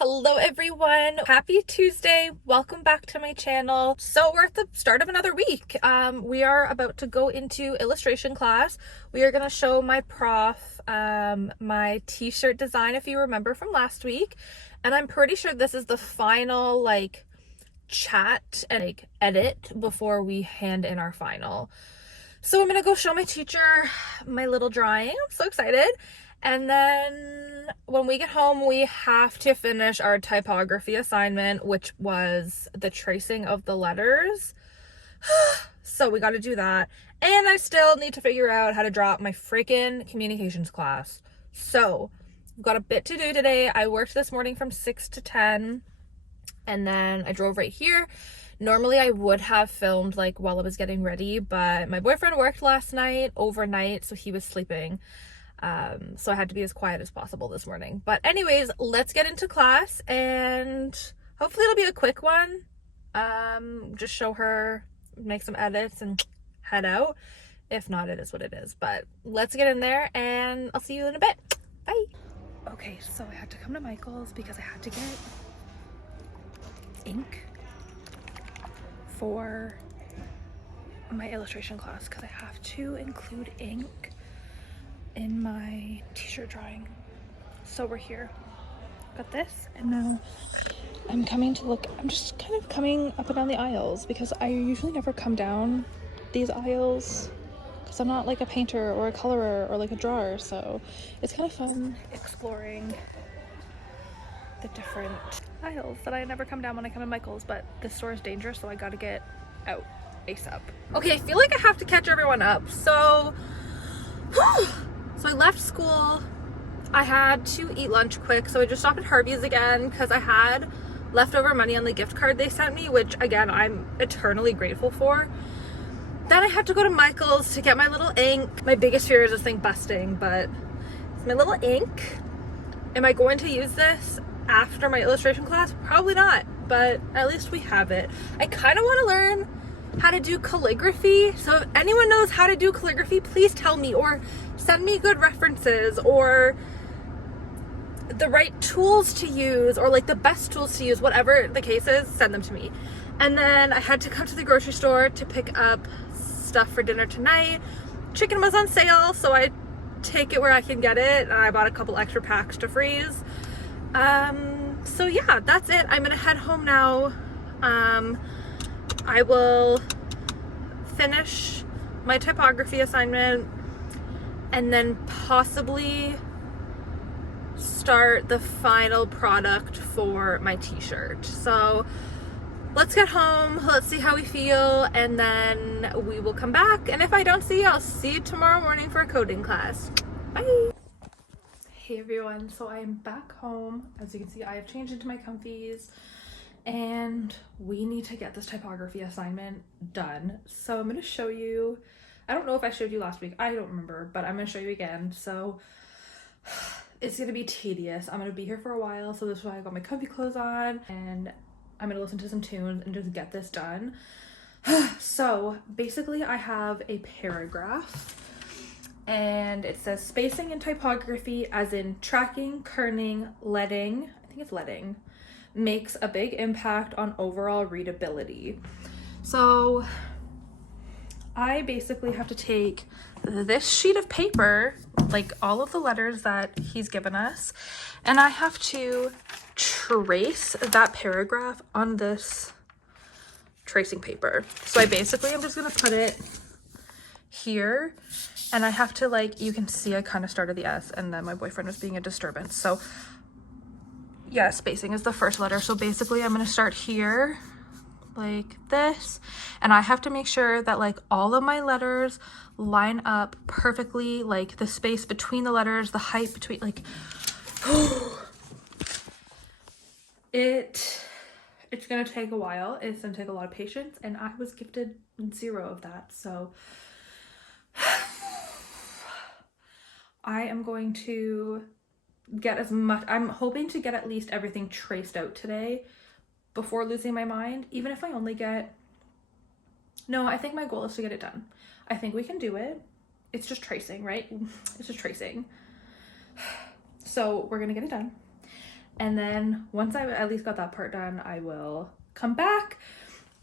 Hello everyone, happy Tuesday. Welcome back to my channel. So we're at the start of another week. We are about to go into illustration class. We are going to show my prof my t-shirt design, if you remember from last week, and I'm pretty sure this is the final chat and edit before we hand in our final. So I'm gonna go show my teacher my little drawing. I'm so excited. And then when we get home, we have to finish our typography assignment, which was the tracing of the letters. So we got to do that. And I still need to figure out how to draw my freaking communications class. So we've got a bit to do today. I worked this morning from 6 to 10, and then I drove right here. Normally I would have filmed while I was getting ready, but my boyfriend worked last night overnight, so he was sleeping. So I had to be as quiet as possible this morning. But anyways, let's get into class, and hopefully it'll be a quick one. Just show her, make some edits, and head out. If not, it is what it is. But let's get in there, and I'll see you in a bit. Bye. Okay, so I had to come to Michael's because I had to get ink for my illustration class because I have to include ink in my t-shirt drawing. So we're here, got this, and now I'm coming to look. I'm just kind of coming up and down the aisles because I usually never come down these aisles because I'm not like a painter or a colorer or like a drawer, so it's kind of fun exploring the different aisles that I never come down when I come to Michael's. But this store is dangerous, so I gotta get out ASAP. Okay, I feel like I have to catch everyone up. So I left school. I had to eat lunch quick, so I just stopped at Harvey's again because I had leftover money on the gift card they sent me, which again I'm eternally grateful for. Then I had to go to Michael's to get my little ink. My biggest fear is this thing busting, but it's my little ink. Am I going to use this after my illustration class? Probably not, but at least we have it. I kind of want to learn how to do calligraphy, so if anyone knows how to do calligraphy, please tell me, or send me good references, or the right tools to use, or like the best tools to use, whatever the case is, send them to me. And then I had to come to the grocery store to pick up stuff for dinner tonight. Chicken was on sale, so I take it where I can get it, and I bought a couple extra packs to freeze. So yeah, that's it. I'm gonna head home now. I will finish my typography assignment and then possibly start the final product for my t-shirt. So let's get home, let's see how we feel, and then we will come back. And if I don't see you, I'll see you tomorrow morning for a coding class. Bye. Hey everyone, so I am back home. As you can see, I have changed into my comfies, and we need to get this typography assignment done. So I'm going to show you. I don't know if I showed you last week, I don't remember, but I'm going to show you again. So it's going to be tedious. I'm going to be here for a while, so this is why I got my comfy clothes on, and I'm going to listen to some tunes and just get this done. So basically I have a paragraph, and it says spacing and typography, as in tracking, kerning, leading, I think it's leading, makes a big impact on overall readability. So I basically have to take this sheet of paper, like all of the letters that he's given us, and I have to trace that paragraph on this tracing paper. So I'm just gonna put it here, and I have to, you can see I kind of started the S, and then my boyfriend was being a disturbance. So yeah, spacing is the first letter. So basically I'm going to start here like this, and I have to make sure that all of my letters line up perfectly, like the space between the letters, the height between, it's going to take a while. It's going to take a lot of patience, and I was gifted 0 of that. So I am going to get as much, I'm hoping to get at least everything traced out today before losing my mind, even if I only get, no, I think my goal is to get it done. I think we can do it. It's just tracing, right? It's just tracing. So we're gonna get it done. And then once I at least got that part done, I will come back.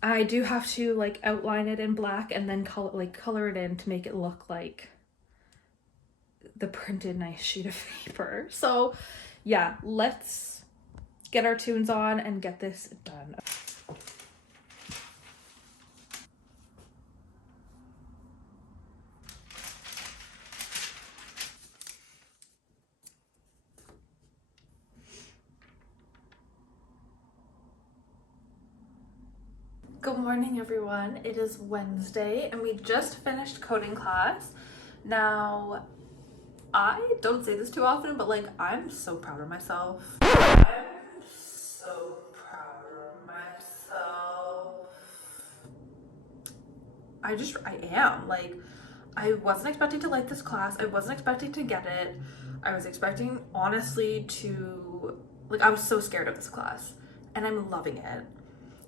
I do have to like outline it in black and then color it in to make it look like the printed nice sheet of paper. So yeah, let's get our tunes on and get this done. Good morning, everyone. It is Wednesday and we just finished coding class. Now, I don't say this too often, but like, I'm so proud of myself. I'm so proud of myself. I am. Like, I wasn't expecting to like this class. I wasn't expecting to get it. I was expecting, honestly, to, like, I was so scared of this class and I'm loving it.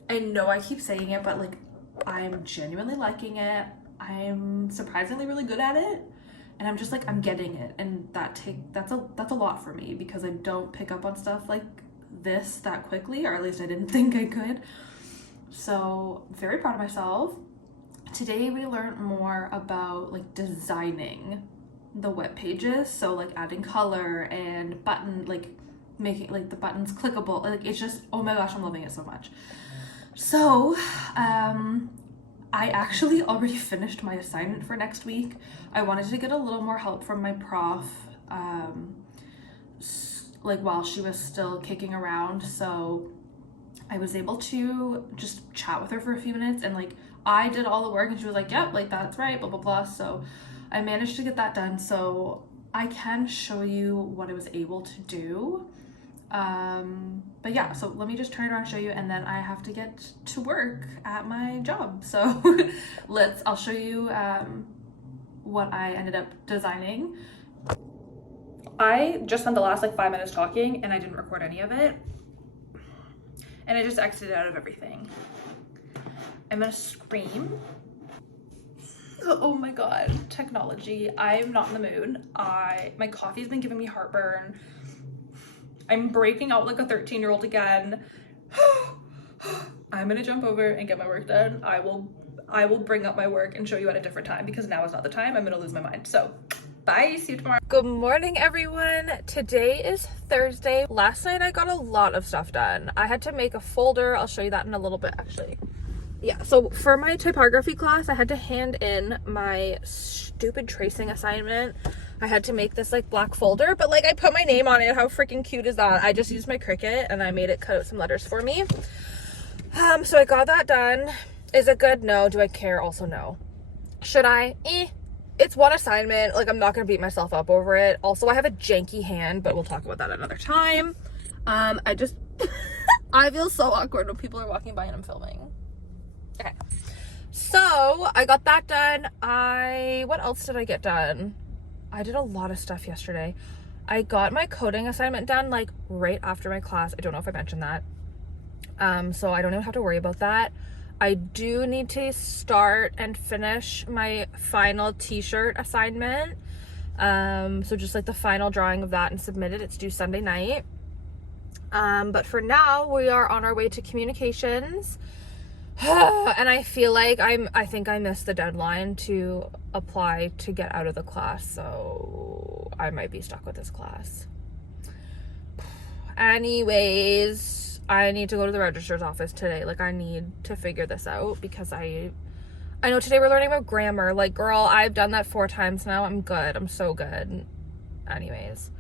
I know I keep saying it, but like, I'm genuinely liking it. I'm surprisingly really good at it. And I'm just like, I'm getting it. And that's a lot for me because I don't pick up on stuff like this that quickly, or at least I didn't think I could. So very proud of myself. Today we learned more about like designing the web pages. So like adding color and making like the buttons clickable. Like, it's just, oh my gosh, I'm loving it so much. So, I actually already finished my assignment for next week. I wanted to get a little more help from my prof, like while she was still kicking around. So I was able to just chat with her for a few minutes and like, I did all the work and she was like, yep, like that's right, blah, blah, blah. So I managed to get that done. So I can show you what I was able to do. But yeah, so let me just turn it around and show you, and then I have to get to work at my job. So I'll show you what I ended up designing. I just spent the last like 5 minutes talking and I didn't record any of it, and I just exited out of everything. I'm gonna scream. Oh my god, technology. I'm not in the mood. My coffee's been giving me heartburn. I'm breaking out like a 13-year-old again. I'm gonna jump over and get my work done. I will bring up my work and show you at a different time because now is not the time. I'm gonna lose my mind. So bye, see you tomorrow. Good morning, everyone. Today is Thursday. Last night I got a lot of stuff done. I had to make a folder. I'll show you that in a little bit, actually. Yeah, so for my typography class, I had to hand in my stupid tracing assignment. I had to make this like black folder, but like I put my name on it. How freaking cute is that? I just used my Cricut and I made it cut out some letters for me. So I got that done. Is it good? No. Do I care? Also no. Should I? It's one assignment. Like, I'm not gonna beat myself up over it. Also, I have a janky hand, but we'll talk about that another time. I just I feel so awkward when people are walking by and I'm filming. Okay, so I got that done. What else did I get done? I did a lot of stuff yesterday. I got my coding assignment done like right after my class. I don't know if I mentioned that. So I don't even have to worry about that. I do need to start and finish my final t-shirt assignment. So just like the final drawing of that and submit it. It's due Sunday night. But for now, we are on our way to communications. And I feel like I think I missed the deadline to apply to get out of the class, so I might be stuck with this class. Anyways, I need to go to the registrar's office today. Like, I need to figure this out because I know today we're learning about grammar. Like, girl, I've done that 4 times now. I'm good. I'm so good. Anyways,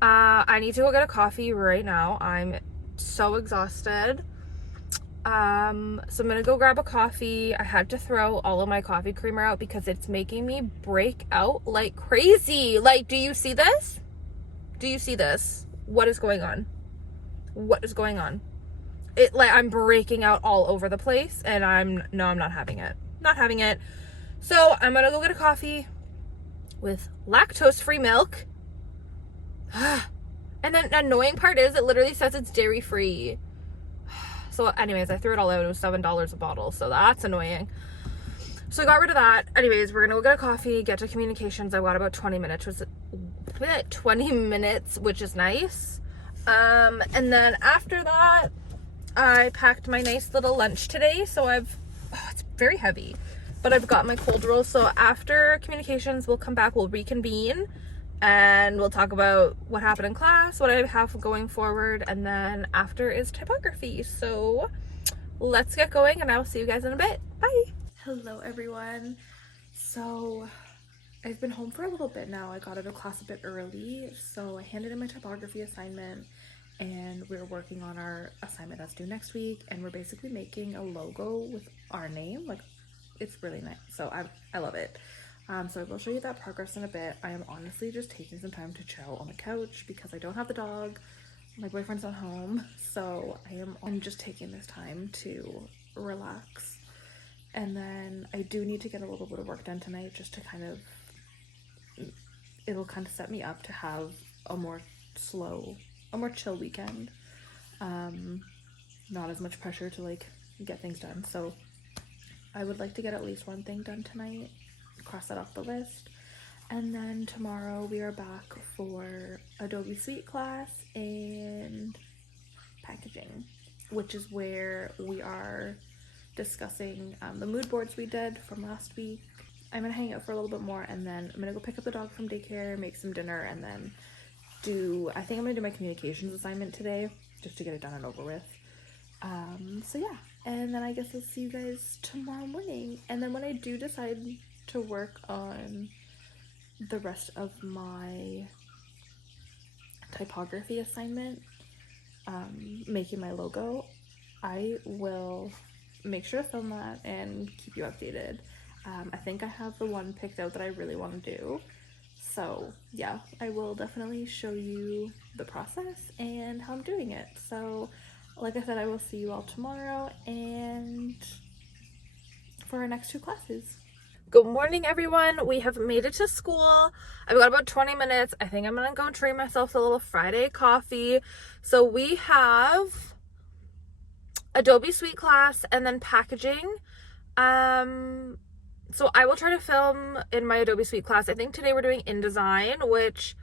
I need to go get a coffee right now. I'm so exhausted. So I'm gonna go grab a coffee. I had to throw all of my coffee creamer out because it's making me break out like crazy. Like, do you see this? Do you see this? What is going on? What is going on? I'm breaking out all over the place and I'm not having it. Not having it. So I'm gonna go get a coffee with lactose-free milk. And then the annoying part is it literally says it's dairy-free. So anyways, I threw it all out. It was $7 a bottle, so that's annoying. So I got rid of that. Anyways, we're gonna go get a coffee, get to communications. I got about 20 minutes, which is nice. And then after that, I packed my nice little lunch today. So it's very heavy, but I've got my cold roll. So after communications, we'll come back, we'll reconvene, and we'll talk about what happened in class, what I have going forward, and then after is typography. So let's get going, and I'll see you guys in a bit. Bye. Hello, everyone. So I've been home for a little bit now. I got out of class a bit early, so I handed in my typography assignment, and we're working on our assignment that's due next week, and we're basically making a logo with our name. Like, it's really nice. So I love it. So I will show you that progress in a bit. I am honestly just taking some time to chill on the couch because I don't have the dog. My boyfriend's not home, so I'm just taking this time to relax. And then I do need to get a little bit of work done tonight, just to it'll kind of set me up to have a more chill weekend. Not as much pressure to like get things done. So I would like to get at least one thing done tonight, cross that off the list. And then tomorrow we are back for Adobe Suite class and packaging, which is where we are discussing the mood boards we did from last week. I'm gonna hang out for a little bit more, and then I'm gonna go pick up the dog from daycare, make some dinner, and then I think I'm gonna do my communications assignment today, just to get it done and over with. So yeah, and then I guess I'll see you guys tomorrow morning. And then when I do decide to work on the rest of my typography assignment, making my logo, I will make sure to film that and keep you updated. I think I have the one picked out that I really want to do. So yeah, I will definitely show you the process and how I'm doing it. So like I said, I will see you all tomorrow and for our next 2 classes. Good morning, everyone. We have made it to school. I've got about 20 minutes. I think I'm gonna go treat myself to a little Friday coffee. So we have Adobe Suite class and then packaging. So I will try to film in my Adobe Suite class. I think today we're doing InDesign, which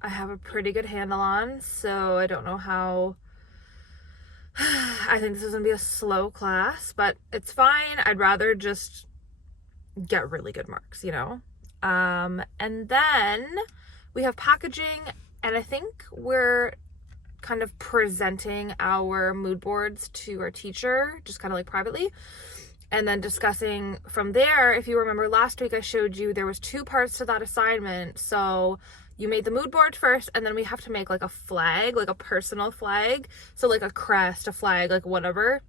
I have a pretty good handle on, so I don't know how. I think this is gonna be a slow class, but it's fine. I'd rather just get really good marks, you know? And then we have packaging, and I think we're kind of presenting our mood boards to our teacher, just kind of like privately, and then discussing from there. If you remember last week, I showed you there was 2 parts to that assignment. So you made the mood board first, and then we have to make like a flag, like a personal flag. So like a crest, a flag, like whatever.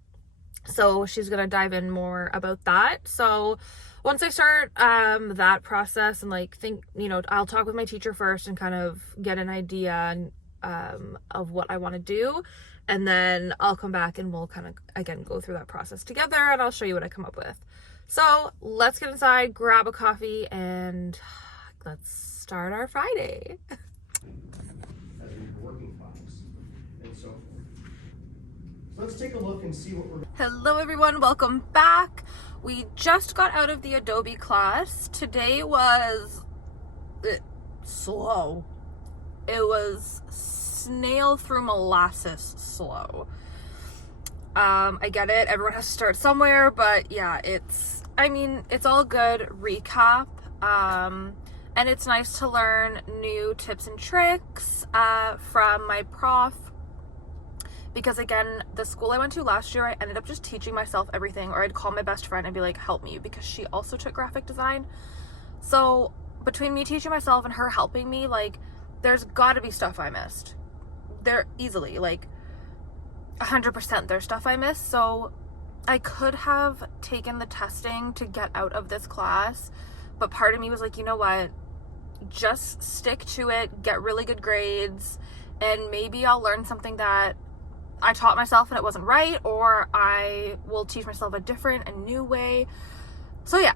So she's gonna dive in more about that. So once I start that process and like think, you know, I'll talk with my teacher first and kind of get an idea of what I want to do, and then I'll come back and we'll kind of again go through that process together, and I'll show you what I come up with. So let's get inside, grab a coffee, and let's start our Friday. As your working class and so forth. So let's take a look and see what we're. Hello everyone, welcome back. We just got out of the Adobe class. Today was slow. It was snail through molasses slow. I get it, everyone has to start somewhere, but yeah, it's all good recap. And it's nice to learn new tips and tricks from my prof, because again, the school I went to last year, I ended up just teaching myself everything, or I'd call my best friend and be like, help me, because she also took graphic design. So between me teaching myself and her helping me, like, there's gotta be stuff I missed. There easily, like 100% there's stuff I missed. So I could have taken the testing to get out of this class, but part of me was like, you know what, just stick to it, get really good grades, and maybe I'll learn something that I taught myself and it wasn't right, or I will teach myself a new way. So yeah,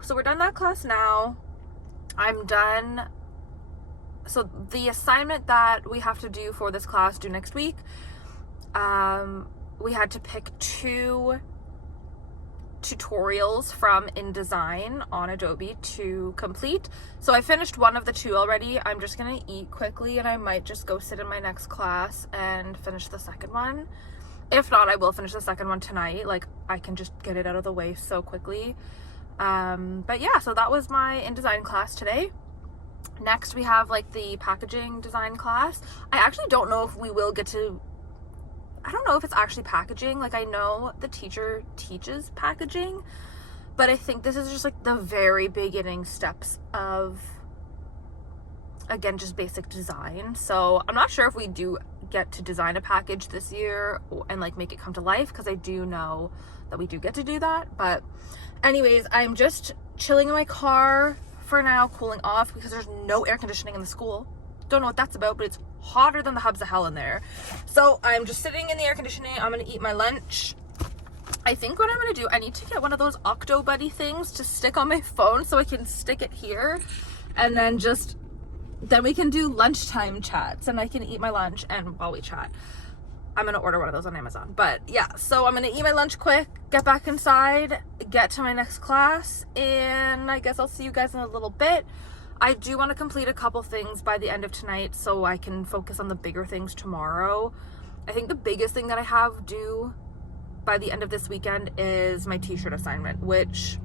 so we're done that class now. I'm done. So the assignment that we have to do for this class due next week, we had to pick 2 tutorials from InDesign on Adobe to complete. So I finished one of the 2 already. I'm just gonna eat quickly and I might just go sit in my next class and finish the second one. If not, I will finish the second one tonight. Like, I can just get it out of the way so quickly. But yeah, so that was my InDesign class today. Next we have like the packaging design class. I actually don't know if we will get to, I don't know if it's actually packaging. Like, I know the teacher teaches packaging, but I think this is just like the very beginning steps of, again, just basic design. So I'm not sure if we do get to design a package this year and like make it come to life, because I do know that we do get to do that. But anyways, I'm just chilling in my car for now, cooling off, because there's no air conditioning in the school. Don't know what that's about, but it's hotter than the hubs of hell in there. So I'm just sitting in the air conditioning. I'm gonna eat my lunch. I think what I'm gonna do, I need to get one of those Octo Buddy things to stick on my phone so I can stick it here, and then we can do lunchtime chats and I can eat my lunch and while we chat. I'm gonna order one of those on Amazon. But yeah, so I'm gonna eat my lunch quick, get back inside, get to my next class, and I guess I'll see you guys in a little bit. I do want to complete a couple things by the end of tonight so I can focus on the bigger things tomorrow. I think the biggest thing that I have due by the end of this weekend is my t-shirt assignment, which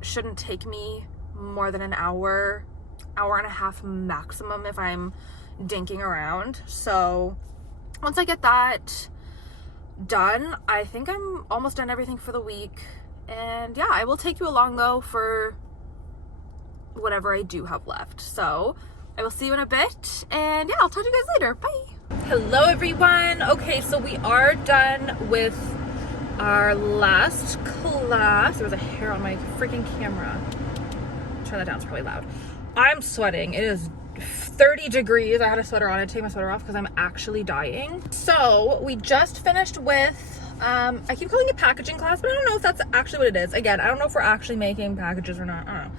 shouldn't take me more than an hour and a half maximum if I'm dinking around. So once I get that done, I think I'm almost done everything for the week. And yeah, I will take you along though for whatever I do have left. So I will see you in a bit, and yeah, I'll talk to you guys later. Bye. Hello everyone. Okay, so we are done with our last class. There was a hair on my freaking camera. Turn that down, it's probably loud. I'm sweating. It is 30 degrees. I had a sweater on. I had to take my sweater off because I'm actually dying. So we just finished with I keep calling it packaging class, but I don't know if that's actually what it is. Again, I don't know if we're actually making packages or not. I don't know.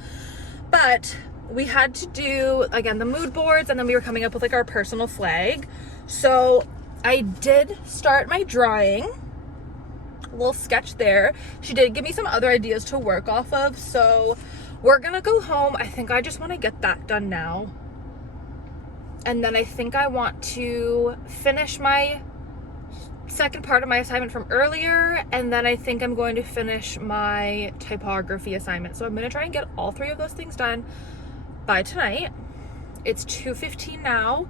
But we had to do, again, the mood boards, and then we were coming up with like our personal flag. So I did start my drawing, a little sketch there. She did give me some other ideas to work off of. So we're gonna go home. I think I just want to get that done now. And then I think I want to finish my second part of my assignment from earlier, and then I think I'm going to finish my typography assignment. So I'm going to try and get all 3 of those things done by tonight. It's 2:15 now.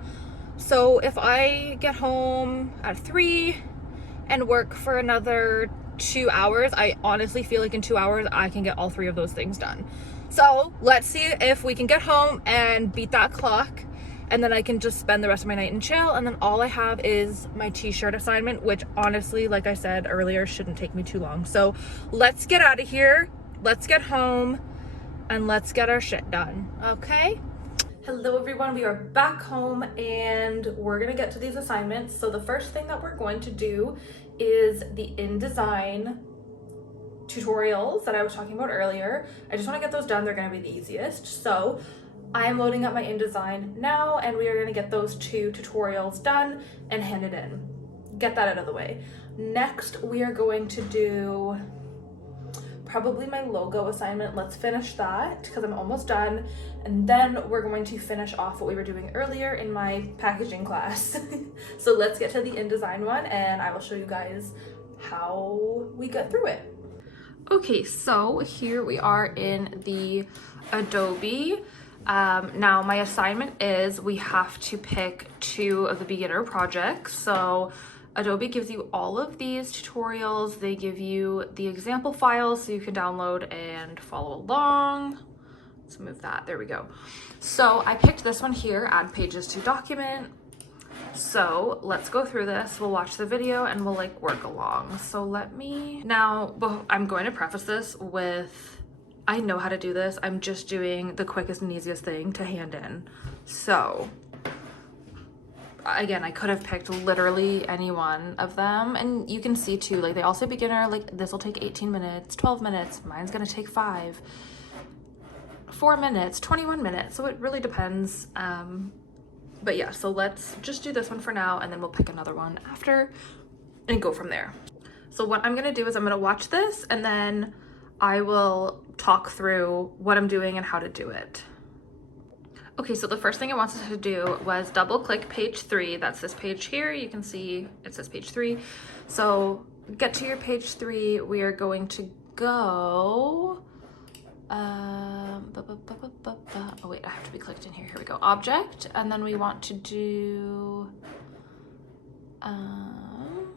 So if I get home at 3 and work for another 2 hours, I honestly feel like in 2 hours I can get all 3 of those things done. So let's see if we can get home and beat that clock, and then I can just spend the rest of my night and chill. And then all I have is my t-shirt assignment, which honestly, like I said earlier, shouldn't take me too long. So let's get out of here, let's get home, and let's get our shit done, okay? Hello everyone, we are back home and we're gonna get to these assignments. So the first thing that we're going to do is the InDesign tutorials that I was talking about earlier. I just want to get those done. They're going to be the easiest. So I am loading up my InDesign now, and we are going to get those 2 tutorials done and hand it in. Get that out of the way. Next, we are going to do probably my logo assignment. Let's finish that because I'm almost done. And then we're going to finish off what we were doing earlier in my packaging class. So let's get to the InDesign one, and I will show you guys how we get through it. Okay, so here we are in the Adobe. Now my assignment is we have to pick 2 of the beginner projects. So Adobe gives you all of these tutorials. They give you the example files so you can download and follow along. Let's move that, there we go. So I picked this one here, add pages to document. So let's go through this. We'll watch the video and we'll like work along. So now I'm going to preface this with, I know how to do this. I'm just doing the quickest and easiest thing to hand in. So again, I could have picked literally any one of them, and you can see too, like they all say beginner, like this will take 18 minutes, 12 minutes, mine's gonna take 5, 4 minutes, 21 minutes. So it really depends. But yeah, so let's just do this one for now, and then we'll pick another one after and go from there. So what I'm gonna do is I'm gonna watch this and then I will talk through what I'm doing and how to do it. Okay, so the first thing it wants us to do was double click page 3. That's this page here. You can see it says page 3. So get to your page 3. We are going to go, oh wait, I have to be clicked in here. Here we go, object. And then we want to do, oh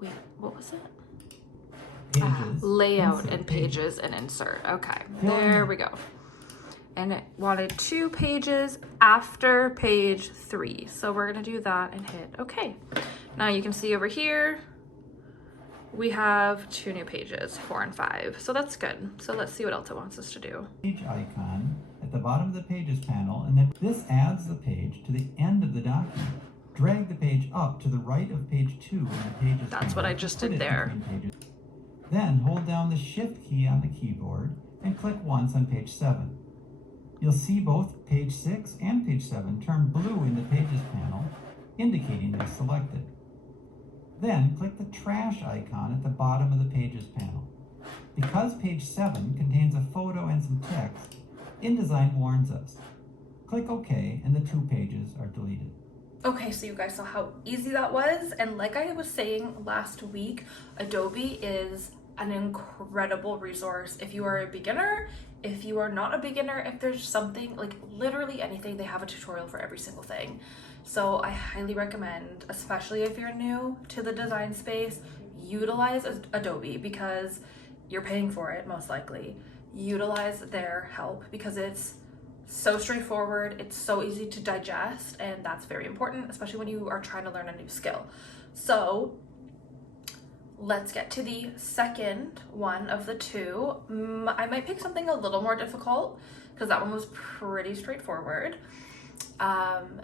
wait, what was it? Pages, Layout insert and pages and insert. Okay, there we go. And it wanted 2 pages after page 3. So we're gonna do that and hit okay. Now you can see over here, we have 2 new pages, 4 and 5. So that's good. So let's see what else it wants us to do. Page icon at the bottom of the Pages panel, and then this adds the page to the end of the document. Drag the page up to the right of page 2 in the Pages That's panel. what I just Put did it there. between pages. Then hold down the Shift key on the keyboard and click once on page 7. You'll see both page 6 and page 7 turn blue in the Pages panel, indicating they're selected. Then click the trash icon at the bottom of the Pages panel. Because page 7 contains a photo and some text, InDesign warns us. Click OK and the 2 pages are deleted. Okay, so you guys saw how easy that was. And like I was saying last week, Adobe is an incredible resource. If you are a beginner, if you are not a beginner, if there's something, like literally anything, they have a tutorial for every single thing. So I highly recommend, especially if you're new to the design space, utilize Adobe because you're paying for it most likely. Utilize their help because it's so straightforward, it's so easy to digest, and that's very important, especially when you are trying to learn a new skill. So let's get to the second one of the 2. I might pick something a little more difficult because that one was pretty straightforward.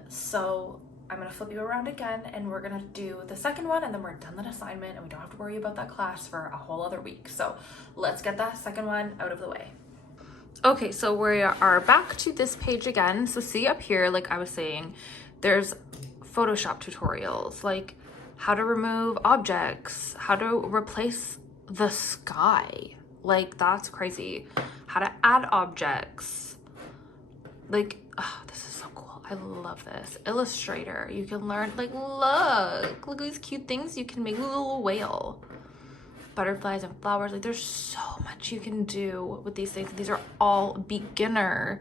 So I'm gonna flip you around again and we're gonna do the second one and then we're done that assignment and we don't have to worry about that class for a whole other week. So let's get that second one out of the way. Okay, so we are back to this page again. So see up here, like I was saying, there's Photoshop tutorials, like how to remove objects, how to replace the sky. Like that's crazy. How to add objects. Like, oh, this is so cool. I love this. Illustrator, you can learn, like, look at these cute things you can make. A little whale. Butterflies and flowers, like there's so much you can do with these things. These are all beginner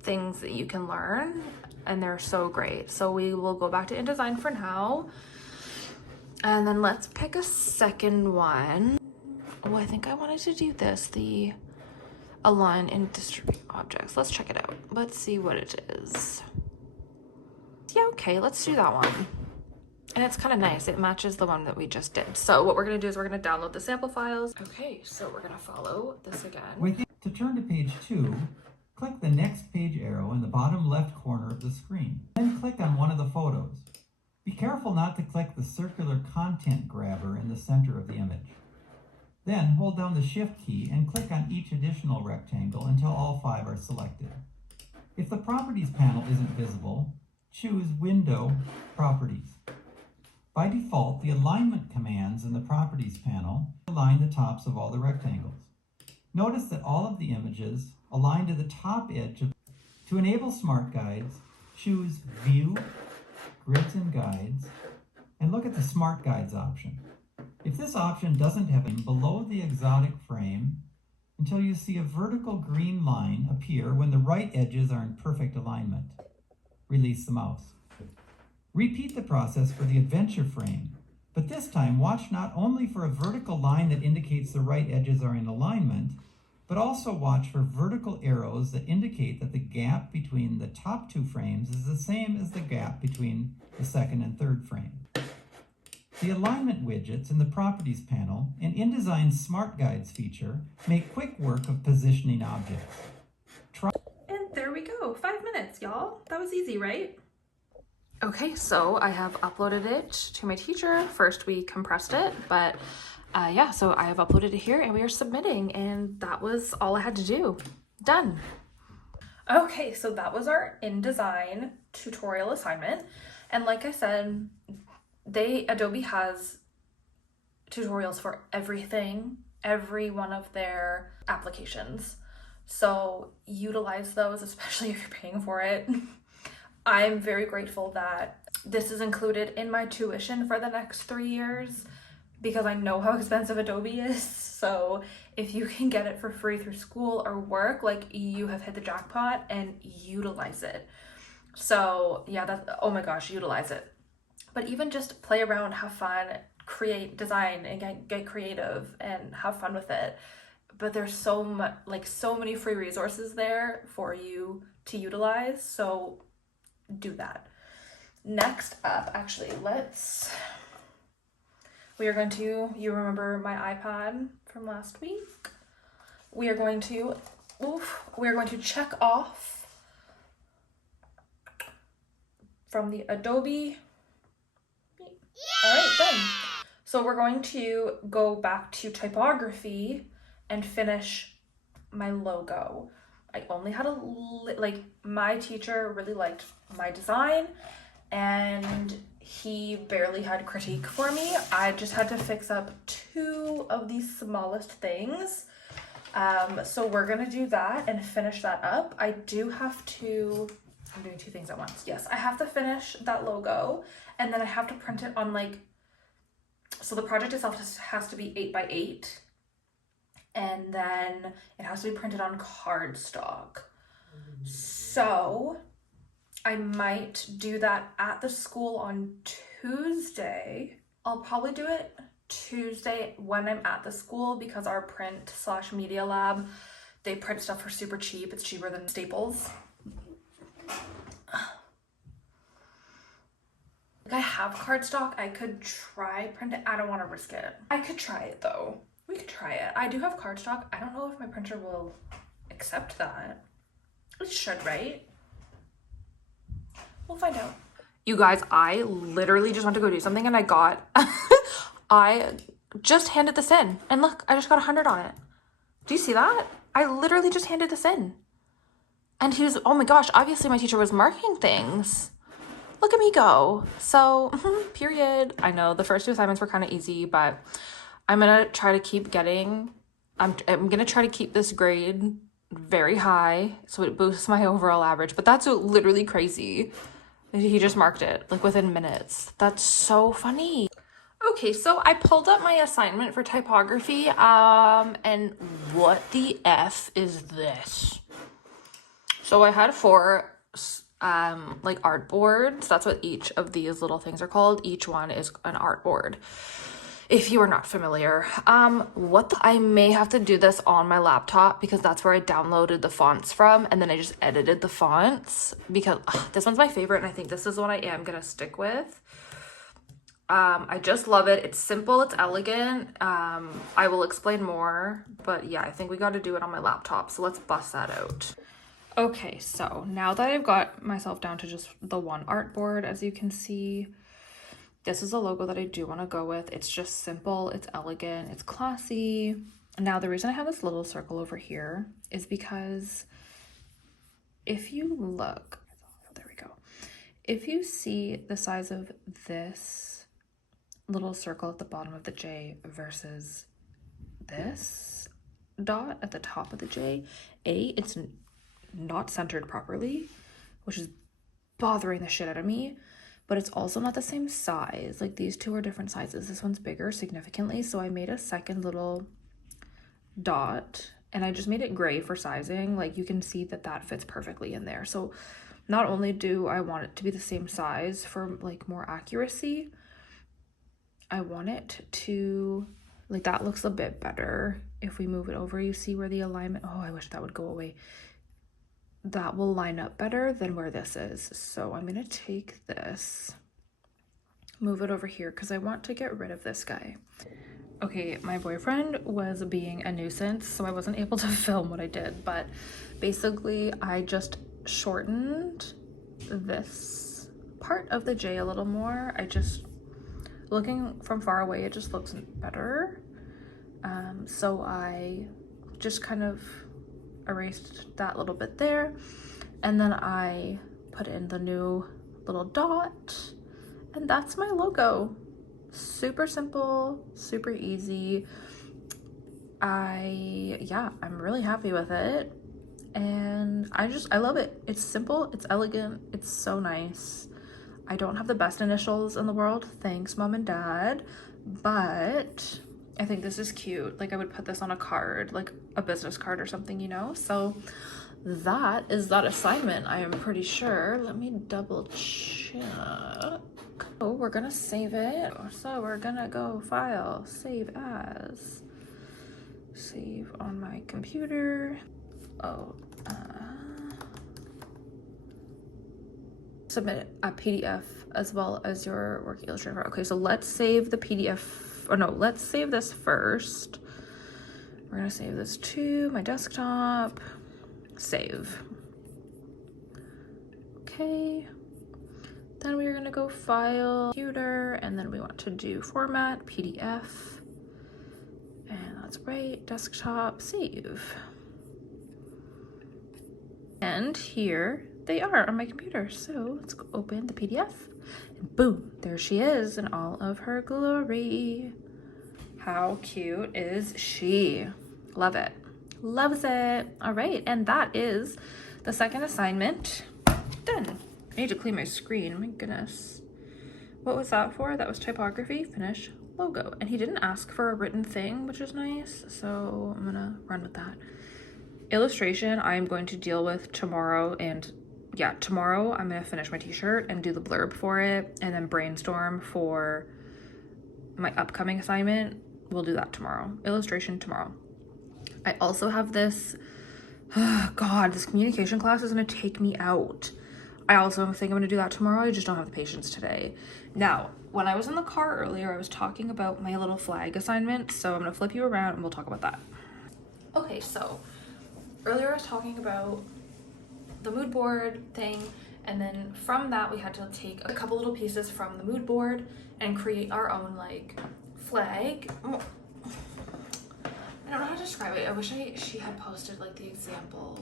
things that you can learn and they're so great. So we will go back to InDesign for now and then let's pick a second one. Oh, I think I wanted to do this, the align and distribute objects. Let's check it out. Let's see what it is. Yeah, okay, let's do that one. And it's kind of nice. It matches the one that we just did. So what we're going to do is we're going to download the sample files. Okay, so we're going to follow this again. To turn to page 2, click the next page arrow in the bottom left corner of the screen. Then click on one of the photos. Be careful not to click the circular content grabber in the center of the image. Then hold down the Shift key and click on each additional rectangle until all 5 are selected. If the Properties panel isn't visible, choose Window, Properties. By default, the alignment commands in the Properties panel align the tops of all the rectangles. Notice that all of the images align to the top edge of. To enable Smart Guides, choose View, Grids and Guides, and look at the Smart Guides option. If this option doesn't have a below the exotic frame until you see a vertical green line appear when the right edges are in perfect alignment. Release the mouse. Repeat the process for the adventure frame, but this time watch not only for a vertical line that indicates the right edges are in alignment, but also watch for vertical arrows that indicate that the gap between the top 2 frames is the same as the gap between the second and third frame. The alignment widgets in the Properties panel and InDesign's Smart Guides feature make quick work of positioning objects. And there we go. 5 minutes, y'all. That was easy, right? Okay, so I have uploaded it to my teacher. First we compressed it, but yeah, so I have uploaded it here and we are submitting and that was all I had to do. Done. Okay, so that was our InDesign tutorial assignment. And like I said, Adobe has tutorials for everything, every one of their applications. So utilize those, especially if you're paying for it. I'm very grateful that this is included in my tuition for the next 3 years because I know how expensive Adobe is. So if you can get it for free through school or work, like, you have hit the jackpot, and utilize it. So yeah, that's, oh my gosh, utilize it. But even just play around, have fun, create, design, and get creative and have fun with it. But there's so much, like, so many free resources there for you to utilize. So do that. Next up, actually, we are going to, you remember my iPad from last week? We are going to check off from the Adobe. All right, done. So we're going to go back to typography and finish my logo. I only had my teacher really liked my design, and he barely had critique for me. I just had to fix up 2 of the smallest things. So we're gonna do that and finish that up. I'm doing 2 things at once. Yes, I have to finish that logo, and then I have to print it on, like, so the project itself has to be 8x8, and then it has to be printed on cardstock. So I might do that at the school on Tuesday. I'll probably do it Tuesday when I'm at the school, because our print/media lab, they print stuff for super cheap. It's cheaper than Staples. I have cardstock. I could try print it. I don't want to risk it. I could try it though. We could try it. I do have cardstock. I don't know if my printer will accept that. It should, right? We'll find out. You guys, I literally just went to go do something, and I just handed this in, and look, I just got 100 on it. Do you see that? I literally just handed this in. And he was, oh my gosh, obviously my teacher was marking things. Look at me go. So, period. I know the first 2 assignments were kind of easy, but I'm going to try to keep I'm going to try to keep this grade very high so it boosts my overall average. But that's literally crazy. He just marked it, like, within minutes. That's so funny. Okay, so I pulled up my assignment for typography, and what the F is this? So I had 4 like art boards. That's what each of these little things are called. Each one is an art board, if you are not familiar. I may have to do this on my laptop, because that's where I downloaded the fonts from, and then I just edited the fonts, because this one's my favorite, and I think this is what I am gonna stick with. I just love it. It's simple, it's elegant. I will explain more, but yeah, I think we got to do it on my laptop, so let's bust that out. Okay, so now that I've got myself down to just the one artboard, as you can see, this is a logo that I do want to go with. It's just simple, it's elegant, it's classy. Now, the reason I have this little circle over here is because if you look, there we go. If you see the size of this little circle at the bottom of the J versus this dot at the top of the J, it's not centered properly, which is bothering the shit out of me, but it's also not the same size. Like, these 2 are different sizes. This one's bigger significantly, so I made a second little dot, and I just made it gray for sizing. Like, you can see that fits perfectly in there. So not only do I want it to be the same size for, like, more accuracy, I want it to, like, that looks a bit better. If we move it over, you see where the alignment, oh, I wish that would go away. That will line up better than where this is. So I'm gonna take this, move it over here, because I want to get rid of this guy. Okay, my boyfriend was being a nuisance, so I wasn't able to film what I did, but basically I just shortened this part of the J a little more. Looking from far away, it just looks better. So I just kind of erased that little bit there, and then I put in the new little dot, and that's my logo. Super simple, super easy. I'm really happy with it. And I love it. It's simple, it's elegant, it's so nice. I don't have the best initials in the world. Thanks, Mom and Dad. But I think this is cute. Like I would put this on a card, like a business card or something, you know? So that is that assignment, I am pretty sure. Let me double check. Oh, we're gonna save it. So we're gonna go file, save as. Save on my computer. Oh, submit a PDF as well as your work Illustrator. Okay, so let's save the PDF. Oh no, let's save this first. We're gonna save this to my desktop. Save. Okay. Then we're gonna go file, computer, and then we want to do format, PDF. And that's right, desktop, save. And here they are on my computer. So let's go open the PDF. And boom, there she is in all of her glory. How cute is she? Love it. Loves it. All right, and that is the second assignment done. I need to clean my screen, my goodness. What was that for? That was typography, finish, logo. And he didn't ask for a written thing, which is nice. So I'm gonna run with that. Illustration, I'm going to deal with tomorrow. And yeah, tomorrow I'm gonna finish my t-shirt and do the blurb for it and then brainstorm for my upcoming assignment. We'll do that tomorrow. Illustration tomorrow. I also have this, oh God, this communication class is gonna take me out. I also think I'm gonna do that tomorrow. I just don't have the patience today. Now, when I was in the car earlier, I was talking about my little flag assignment. So I'm gonna flip you around and we'll talk about that. Okay, so earlier I was talking about the mood board thing. And then from that, we had to take a couple little pieces from the mood board and create our own like flag. I don't know how to describe it. I wish she had posted like the example.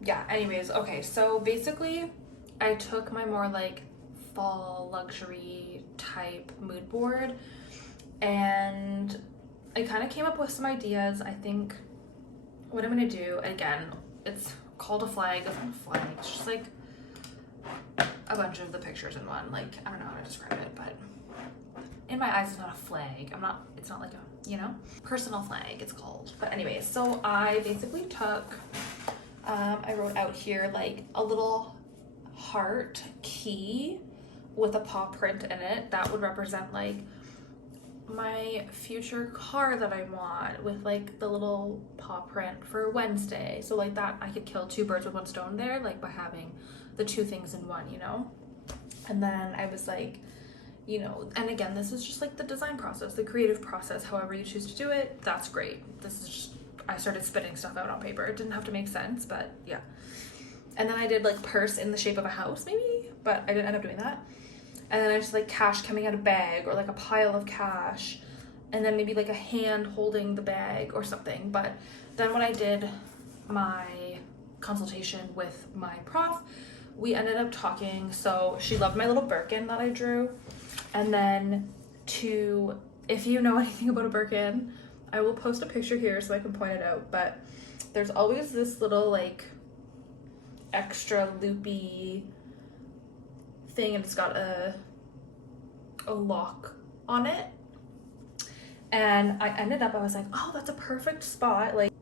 Yeah, anyways, okay, so basically I took my more like fall luxury type mood board and I kind of came up with some ideas. I think what I'm gonna do, again, it's called a flag. It's not a flag, it's just like a bunch of the pictures in one. Like, I don't know how to describe it, but in my eyes it's not a flag. It's not like a, you know, personal flag it's called. But anyways, so I basically took I wrote out here like a little heart key with a paw print in it that would represent like my future car that I want with like the little paw print for Wednesday. So like that, I could kill two birds with one stone there, like by having the two things in one, you know? And then I was like, you know, and again, this is just like the design process, the creative process, however you choose to do it, that's great. This is just, I started spitting stuff out on paper. It didn't have to make sense, but yeah. And then I did like purse in the shape of a house maybe, but I didn't end up doing that. And then I just like cash coming out of bag or like a pile of cash and then maybe like a hand holding the bag or something. But then when I did my consultation with my prof, we ended up talking. So she loved my little Birkin that I drew. And then if you know anything about a Birkin, I will post a picture here so I can point it out, but there's always this little like extra loopy thing and it's got a lock on it. And I was like, oh, that's a perfect spot. Like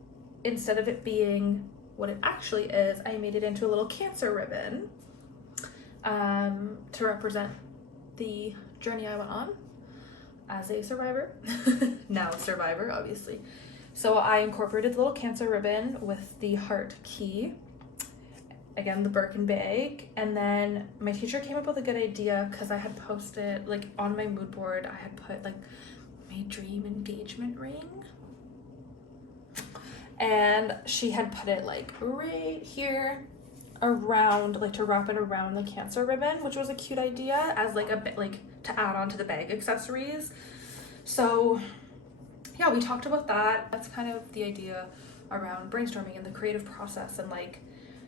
instead of it being what it actually is, I made it into a little cancer ribbon to represent the journey I went on as a survivor. Now a survivor, obviously. So I incorporated the little cancer ribbon with the heart key, again the Birkin bag, and then my teacher came up with a good idea because I had posted like on my mood board, I had put like my dream engagement ring, and she had put it like right here around, like to wrap it around the cancer ribbon, which was a cute idea as like a bit like to add on to the bag accessories. So yeah, we talked about that. That's kind of the idea around brainstorming and the creative process, and like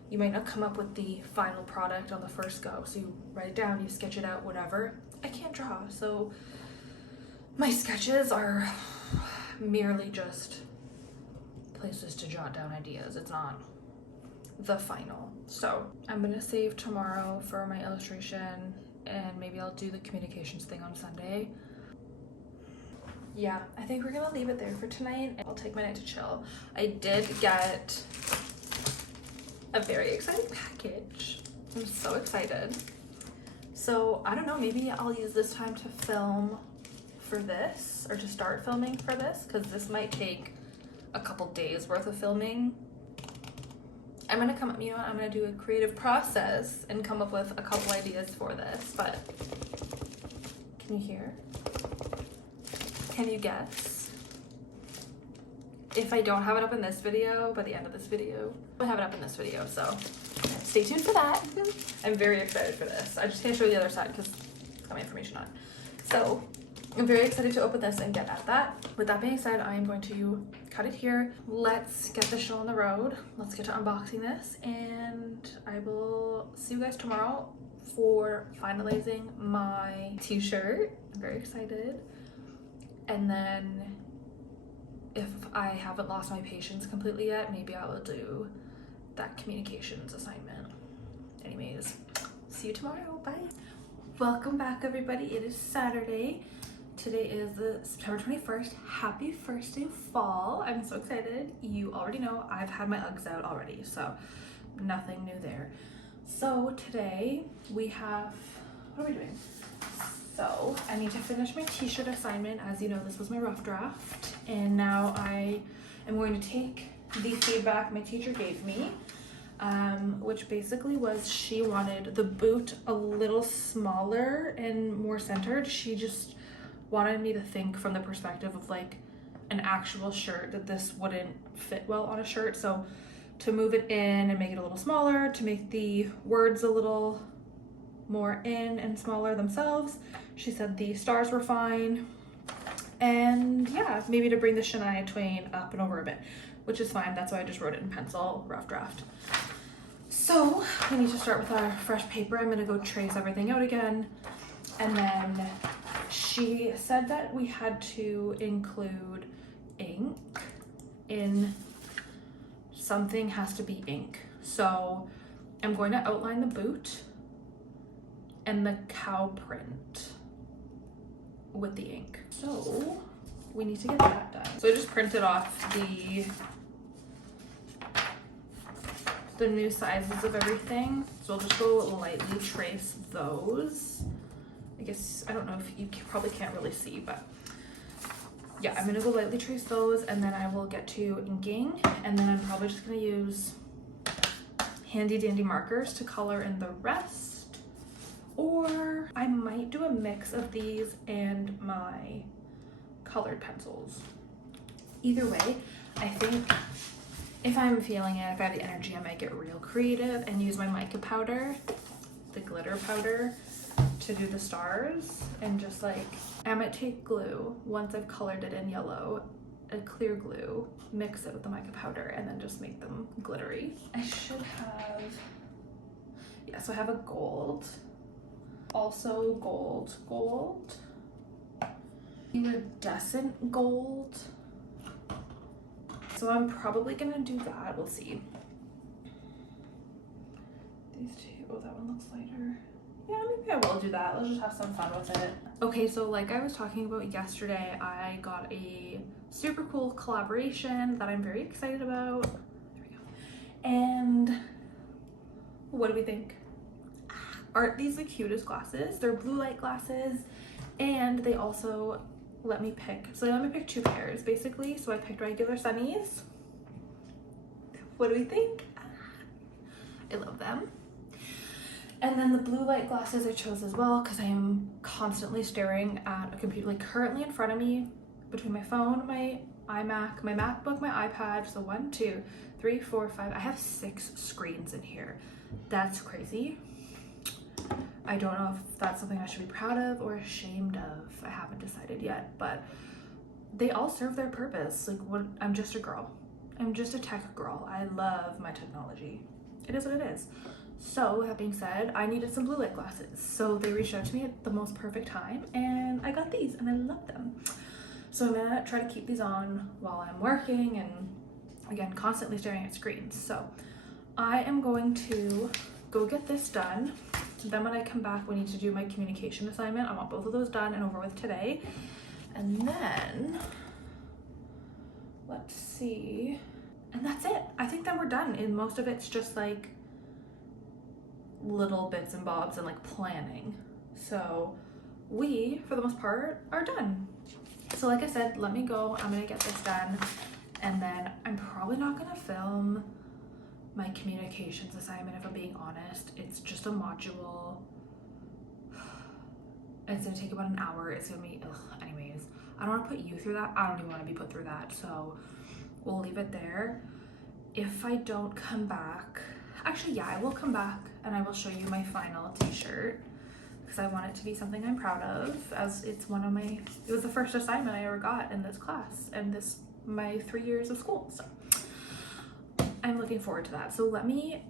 you might not come up with the final product on the first go, so you write it down, you sketch it out, whatever. I can't draw, so My sketches are merely just places to jot down ideas. It's not the final. So I'm gonna save tomorrow for my illustration, and maybe I'll do the communications thing on Sunday. Yeah, I think we're gonna leave it there for tonight, and I'll take my night to chill. I did get a very exciting package. I'm so excited. So I don't know, maybe I'll use this time to film for this, or to start filming for this, because this might take a couple days worth of filming. I'm gonna come up, you know what, I'm gonna do a creative process and come up with a couple ideas for this, but can you hear? Can you guess? If I don't have it up in this video, by the end of this video, I'll have it up in this video, so stay tuned for that. I'm very excited for this. I just can't show you the other side because it's got my information on. So I'm very excited to open this and get at that. With that being said, I am going to cut it here. Let's get the show on the road. Let's get to unboxing this, and I will see you guys tomorrow for finalizing my t-shirt. I'm very excited. And then if I haven't lost my patience completely yet, maybe I will do that communications assignment. Anyways, see you tomorrow. Bye. Welcome back, everybody. It is Saturday. Today is the September 21st. Happy first day of fall. I'm so excited. You already know I've had my Uggs out already, so nothing new there. So today we have, what are we doing? So I need to finish my t-shirt assignment. As you know, this was my rough draft, and now I am going to take the feedback my teacher gave me, which basically was she wanted the boot a little smaller and more centered. She just wanted me to think from the perspective of like an actual shirt, that this wouldn't fit well on a shirt. So to move it in and make it a little smaller, to make the words a little more in and smaller themselves. She said the stars were fine. And yeah, maybe to bring the Shania Twain up and over a bit, which is fine. That's why I just wrote it in pencil, rough draft. So we need to start with our fresh paper. I'm gonna go trace everything out again. And then she said that we had to include ink in, something has to be ink. So I'm going to outline the boot and the cow print with the ink. So we need to get that done. So I just printed off the new sizes of everything. So I'll just go lightly trace those. I guess, I don't know if you probably can't really see, but yeah, I'm gonna go lightly trace those, and then I will get to inking, and then I'm probably just gonna use handy dandy markers to color in the rest, or I might do a mix of these and my colored pencils. Either way, I think if I'm feeling it, if I have the energy, I might get real creative and use my mica powder, the glitter powder, to do the stars, and just like, I might take glue once I've colored it in yellow, a clear glue, mix it with the mica powder, and then just make them glittery. I should have, yeah, so I have a gold, also gold, iridescent gold. So I'm probably gonna do that, we'll see. These two, oh, that one looks lighter. Yeah, maybe I will do that. Let's just have some fun with it. Okay, so like I was talking about yesterday, I got a super cool collaboration that I'm very excited about. There we go. And what do we think? Aren't these the cutest glasses? They're blue light glasses, and they also let me pick. So they let me pick two pairs basically. So I picked regular sunnies. What do we think? I love them. And then the blue light glasses I chose as well because I am constantly staring at a computer, like currently in front of me, between my phone, my iMac, my MacBook, my iPad. So 1, 2, 3, 4, 5. I have 6 screens in here. That's crazy. I don't know if that's something I should be proud of or ashamed of. I haven't decided yet, but they all serve their purpose. Like, what? I'm just a girl. I'm just a tech girl. I love my technology. It is what it is. So that being said, I needed some blue light glasses. So they reached out to me at the most perfect time, and I got these and I love them. So I'm gonna try to keep these on while I'm working and again, constantly staring at screens. So I am going to go get this done. Then when I come back, we need to do my communication assignment. I want both of those done and over with today. And then, let's see. And that's it. I think that we're done. And most of it's just like little bits and bobs and like planning. So we, for the most part, are done. So like I said, let me go. I'm gonna get this done. And then I'm probably not gonna film my communications assignment if I'm being honest. It's just a module. It's gonna take about an hour. It's gonna be, anyways. I don't wanna put you through that. I don't even wanna be put through that. So we'll leave it there. If I don't come back, actually, yeah, I will come back and I will show you my final t-shirt because I want it to be something I'm proud of, as it's one of my, it was the first assignment I ever got in this class and this, my 3 years of school. So I'm looking forward to that. So let me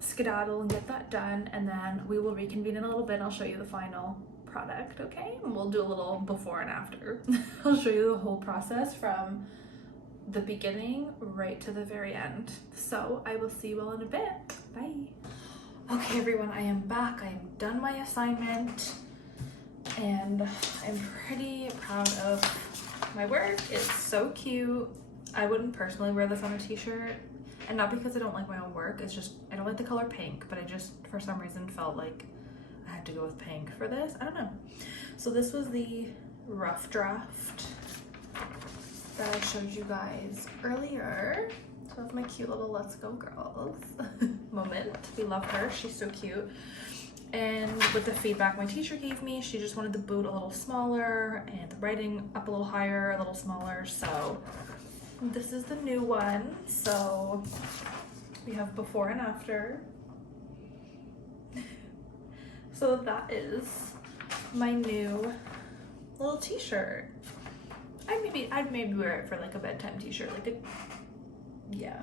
skedaddle and get that done, and then we will reconvene in a little bit. I'll show you the final product, okay? And we'll do a little before and after. I'll show you the whole process from the beginning right to the very end. So I will see you all in a bit. Bye. Okay, everyone, I am back. I am done my assignment, and I'm pretty proud of my work. It's so cute. I wouldn't personally wear this on a t-shirt, and not because I don't like my own work. It's just I don't like the color pink, but I just for some reason felt like I had to go with pink for this. I don't know. So this was the rough draft that I showed you guys earlier. So that's my cute little let's go girls moment. We love her, she's so cute. And with the feedback my teacher gave me, she just wanted the boot a little smaller and the writing up a little higher, a little smaller. So this is the new one. So we have before and after. So that is my new little t-shirt. I'd maybe wear it for like a bedtime t-shirt, like a, yeah,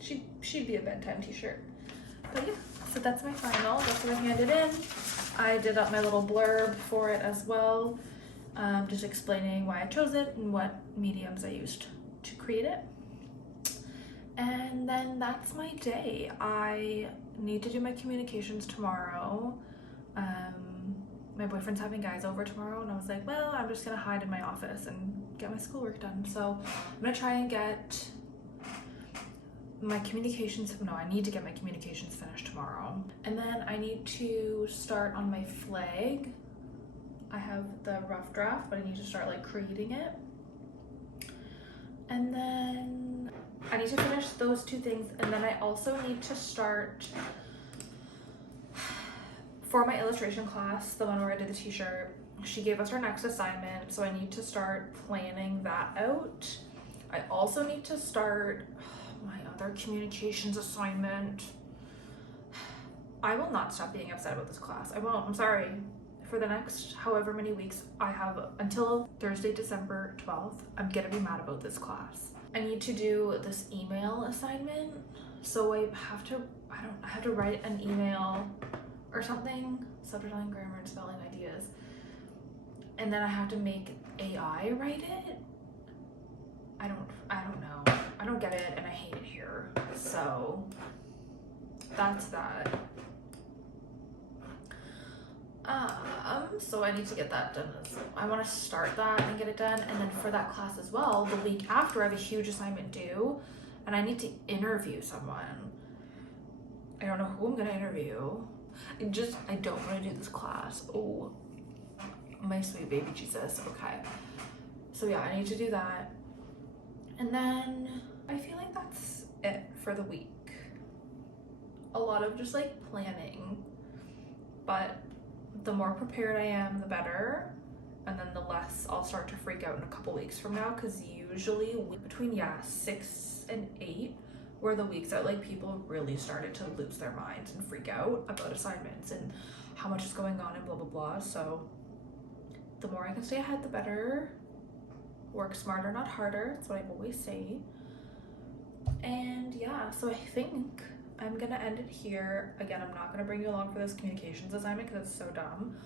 she'd be a bedtime t-shirt. But yeah, so that's my final. That's what I handed in. I did up my little blurb for it as well, just explaining why I chose it and what mediums I used to create it. And then that's my day. I need to do my communications tomorrow. My boyfriend's having guys over tomorrow, and I was like, well, I'm just gonna hide in my office and get my schoolwork done. So I'm gonna try and get my communications, no, I need to get my communications finished tomorrow. And then I need to start on my flag. I have the rough draft, but I need to start like creating it. And then I need to finish those two things. And then I also need to start for my illustration class, the one where I did the t-shirt. She gave us our next assignment, so I need to start planning that out. I also need to start my other communications assignment. I will not stop being upset about this class. I won't. I'm sorry. For the next however many weeks I have until Thursday, December 12th, I'm gonna be mad about this class. I need to do this email assignment, so I have to write an email or something, subject line, grammar, and spelling ideas, and then I have to make AI write it. I don't know. I don't get it, and I hate it here. So that's that. So I need to get that done. I want to start that and get it done, and then for that class as well, the week after I have a huge assignment due, and I need to interview someone. I don't know who I'm gonna interview. I don't want to do this class. Oh, my sweet baby Jesus. Okay. So yeah, I need to do that. And then I feel like that's it for the week. A lot of just like planning, but the more prepared I am, the better. And then the less I'll start to freak out in a couple weeks from now, because usually between 6 and 8 were the weeks that like people really started to lose their minds and freak out about assignments and how much is going on and blah blah blah. So the more I can stay ahead, the better. Work smarter, not harder. That's what I always say. And yeah, so I think I'm gonna end it here. Again, I'm not gonna bring you along for this communications assignment because it's so dumb.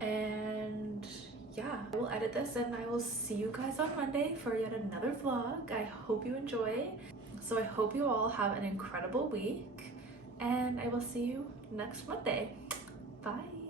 And yeah, I will edit this and I will see you guys on Monday for yet another vlog. I hope you enjoy. So I hope you all have an incredible week and I will see you next Monday. Bye.